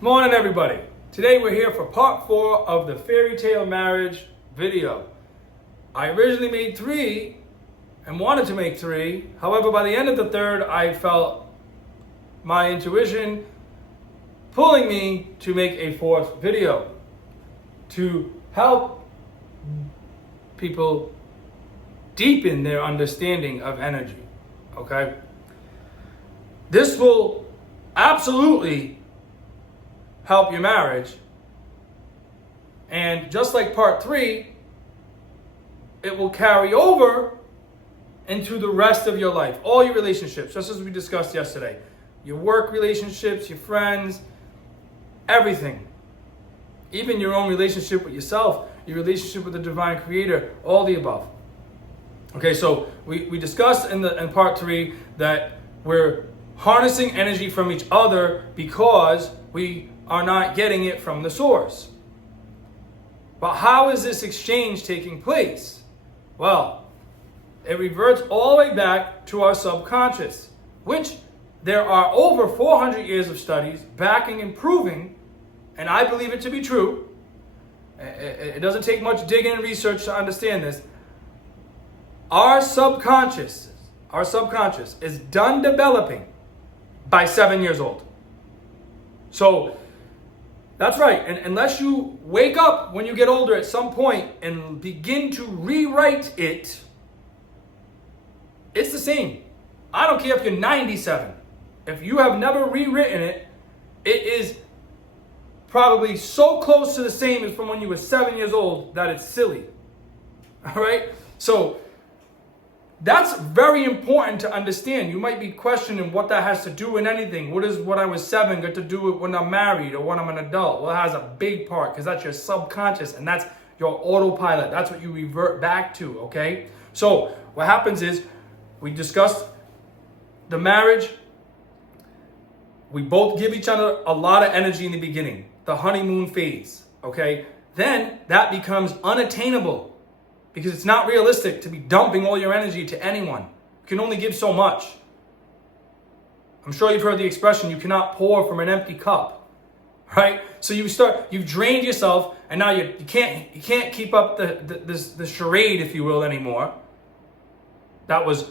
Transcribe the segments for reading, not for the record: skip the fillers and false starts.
Morning, everybody. Today we're here for part 4 of the fairy tale marriage video. I originally made 3 and wanted to make 3. However, by the end of the third, I felt my intuition pulling me to make a 4th video to help people deepen their understanding of energy. Okay? This will absolutely help your marriage. And just like part 3, it will carry over into the rest of your life. All your relationships, just as we discussed yesterday. Your work relationships, your friends, everything. Even your own relationship with yourself, your relationship with the divine creator, all the above. Okay, so we discussed in part 3 that we're harnessing energy from each other because we are not getting it from the source. But how is this exchange taking place? Well, it reverts all the way back to our subconscious, which there are over 400 years of studies backing and proving, and I believe it to be true. It doesn't take much digging and research to understand this. Our subconscious is done developing by 7 years old. So that's right. And unless you wake up when you get older at some point and begin to rewrite it, it's the same. I don't care if you're 97. If you have never rewritten it, it is probably so close to the same as from when you were 7 years old that it's silly. All right? So that's very important to understand. You might be questioning what that has to do with anything. What does when I was 7 got to do with when I'm married or when I'm an adult? Well, it has a big part because that's your subconscious and that's your autopilot. That's what you revert back to, okay? So what happens is we discussed the marriage. We both give each other a lot of energy in the beginning, the honeymoon phase, okay? Then that becomes unattainable. Because it's not realistic to be dumping all your energy to anyone. You can only give so much. I'm sure you've heard the expression, you cannot pour from an empty cup. Right? So you've drained yourself, and now you can't keep up the charade, if you will, anymore. That was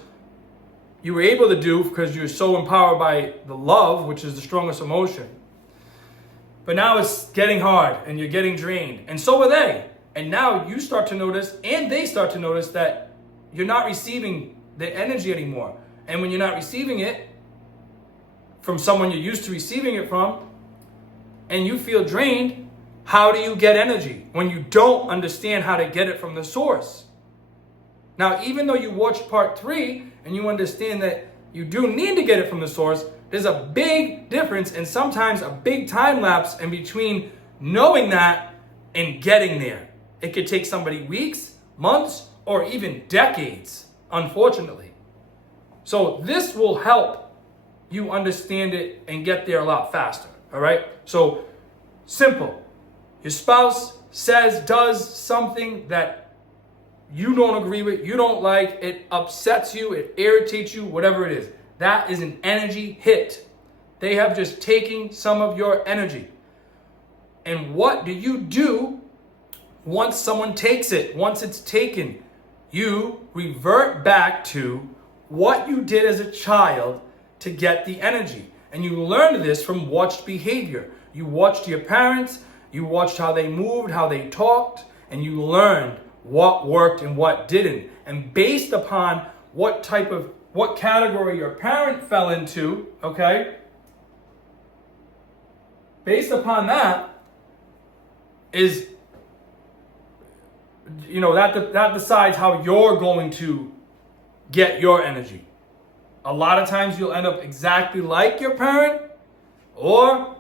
you were able to do because you're so empowered by the love, which is the strongest emotion. But now it's getting hard and you're getting drained. And so are they. And now you start to notice, and they start to notice, that you're not receiving the energy anymore. And when you're not receiving it from someone you're used to receiving it from, and you feel drained, how do you get energy when you don't understand how to get it from the source? Now, even though you watched part 3 and you understand that you do need to get it from the source, there's a big difference and sometimes a big time lapse in between knowing that and getting there. It could take somebody weeks, months, or even decades, unfortunately. So this will help you understand it and get there a lot faster, all right? So simple. Your spouse does something that you don't agree with, you don't like, it upsets you, it irritates you, whatever it is. That is an energy hit. They have just taken some of your energy. And what do you do once someone takes it? Once it's taken, you revert back to what you did as a child to get the energy. And you learned this from watched behavior. You watched your parents, you watched how they moved, how they talked, and you learned what worked and what didn't. And based upon what category your parent fell into, okay? Based upon that is, that decides how you're going to get your energy. A lot of times you'll end up exactly like your parent or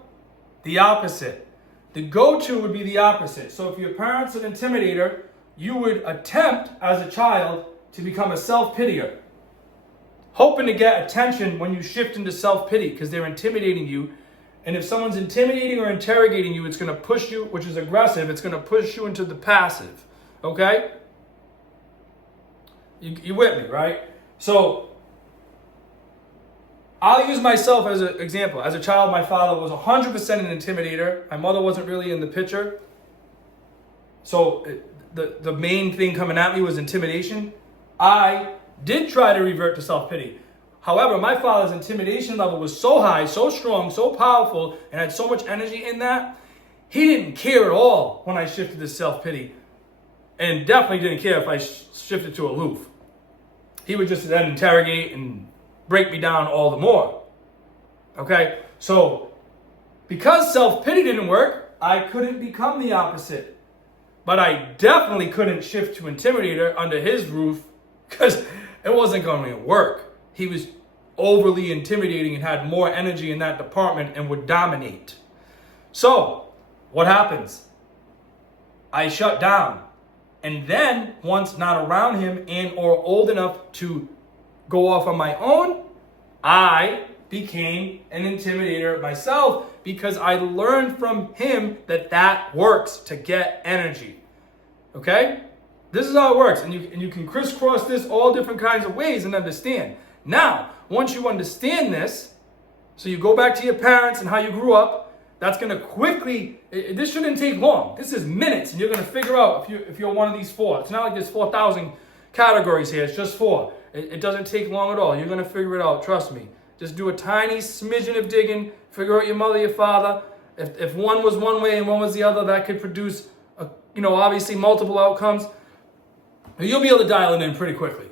the opposite. The go-to would be the opposite. So if your parent's an intimidator, you would attempt as a child to become a self-pitier, hoping to get attention when you shift into self-pity because they're intimidating you. And if someone's intimidating or interrogating you, it's going to push you, which is aggressive, it's going to push you into the passive. Okay? You with me, right? So I'll use myself as an example. As a child, my father was 100% an intimidator. My mother wasn't really in the picture. So the main thing coming at me was intimidation. I did try to revert to self-pity. However, my father's intimidation level was so high, so strong, so powerful, and had so much energy in that, he didn't care at all when I shifted to self-pity. And definitely didn't care if I shifted to aloof. He would just then interrogate and break me down all the more. Okay? So, because self-pity didn't work, I couldn't become the opposite. But I definitely couldn't shift to intimidator under his roof because it wasn't going to work. He was overly intimidating and had more energy in that department and would dominate. So, what happens? I shut down. And then, once not around him and or old enough to go off on my own, I became an intimidator myself because I learned from him that works to get energy. Okay? This is how it works. And you can crisscross this all different kinds of ways and understand. Now, once you understand this, so you go back to your parents and how you grew up, that's going to quickly, this shouldn't take long. This is minutes, and you're going to figure out if you're one of these four. It's not like there's 4,000 categories here. It's just four. It doesn't take long at all. You're going to figure it out. Trust me. Just do a tiny smidgen of digging. Figure out your mother, your father. If one was one way and one was the other, that could produce, obviously multiple outcomes. You'll be able to dial it in pretty quickly.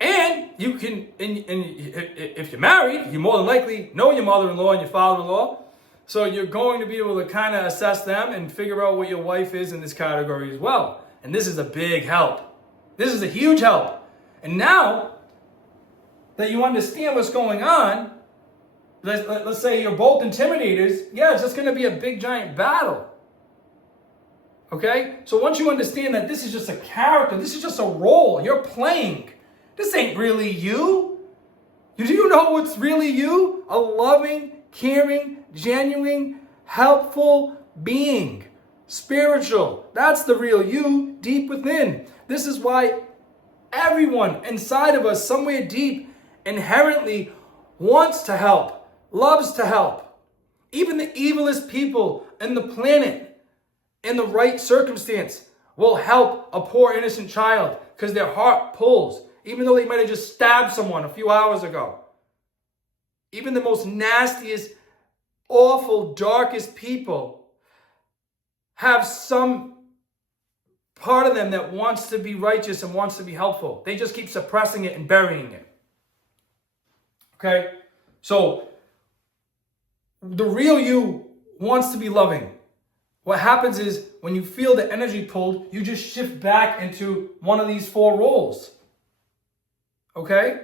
And you can, and if you're married, you more than likely know your mother-in-law and your father-in-law. So you're going to be able to kind of assess them and figure out what your wife is in this category as well. And this is a big help. This is a huge help. And now that you understand what's going on, let's say you're both intimidators, yeah, it's just going to be a big giant battle. Okay? So once you understand that this is just a character, this is just a role you're playing. This ain't really you. Do you know what's really you? A loving, caring, genuine, helpful being. Spiritual. That's the real you, deep within. This is why everyone inside of us, somewhere deep, inherently wants to help, loves to help. Even the evilest people on the planet, in the right circumstance, will help a poor innocent child because their heart pulls. Even though they might have just stabbed someone a few hours ago. Even the most nastiest, awful, darkest people have some part of them that wants to be righteous and wants to be helpful. They just keep suppressing it and burying it. Okay? So, the real you wants to be loving. What happens is, when you feel the energy pulled, you just shift back into one of these four roles. Okay?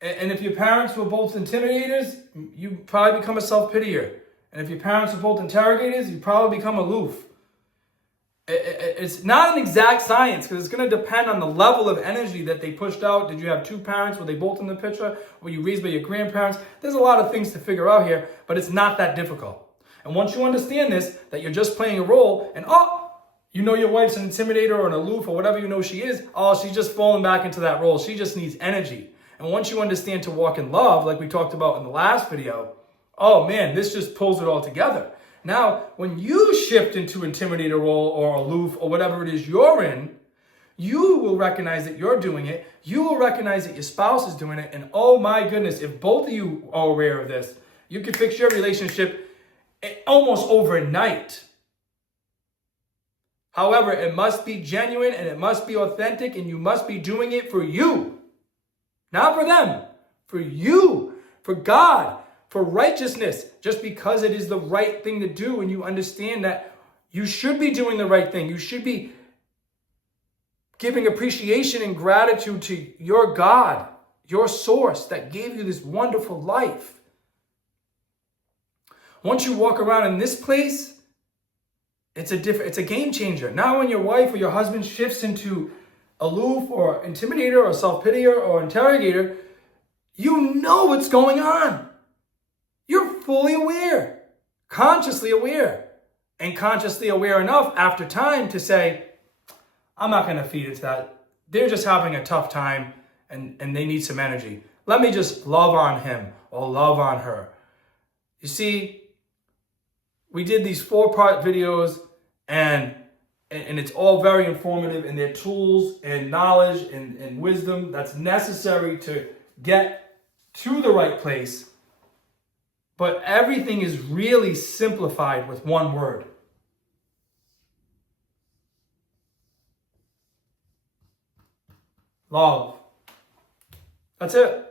And if your parents were both intimidators, you probably become a self-pitier. And if your parents were both interrogators, you probably become aloof. It's not an exact science because it's going to depend on the level of energy that they pushed out. Did you have two parents? Were they both in the picture? Were you raised by your grandparents? There's a lot of things to figure out here, but it's not that difficult. And once you understand this, that you're just playing a role, and you know your wife's an intimidator or an aloof or whatever you know she is. She's just falling back into that role. She just needs energy. And once you understand to walk in love, like we talked about in the last video, oh man, this just pulls it all together. Now, when you shift into intimidator role or aloof or whatever it is you're in, you will recognize that you're doing it. You will recognize that your spouse is doing it. And oh my goodness, if both of you are aware of this, you can fix your relationship almost overnight. However, it must be genuine and it must be authentic and you must be doing it for you. Not for them. For you. For God. For righteousness. Just because it is the right thing to do and you understand that you should be doing the right thing. You should be giving appreciation and gratitude to your God, your source that gave you this wonderful life. Once you walk around in this place, it's a game changer. Now when your wife or your husband shifts into aloof or intimidator or self-pitier or interrogator, you know what's going on. You're fully aware, consciously aware, and consciously aware enough after time to say, I'm not going to feed into that. They're just having a tough time and they need some energy. let me just love on him or love on her. You see, we did these 4-part videos, and it's all very informative, and they're tools and knowledge and wisdom that's necessary to get to the right place. But everything is really simplified with one word. Love. That's it.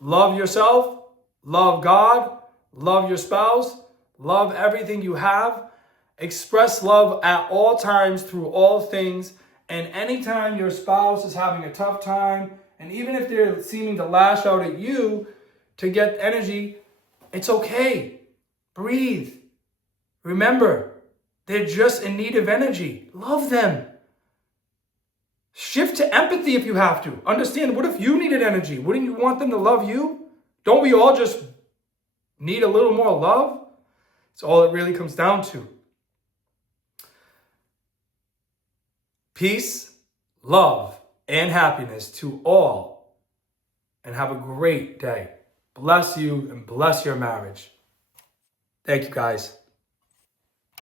Love yourself, love God, love your spouse, love everything you have. Express love at all times through all things. And anytime your spouse is having a tough time, and even if they're seeming to lash out at you to get energy, it's okay. Breathe. Remember, they're just in need of energy. Love them. Shift to empathy if you have to. Understand, what if you needed energy? Wouldn't you want them to love you? Don't we all just need a little more love? It's all it really comes down to. Peace, love, and happiness to all. And have a great day. Bless you and bless your marriage. Thank you, guys.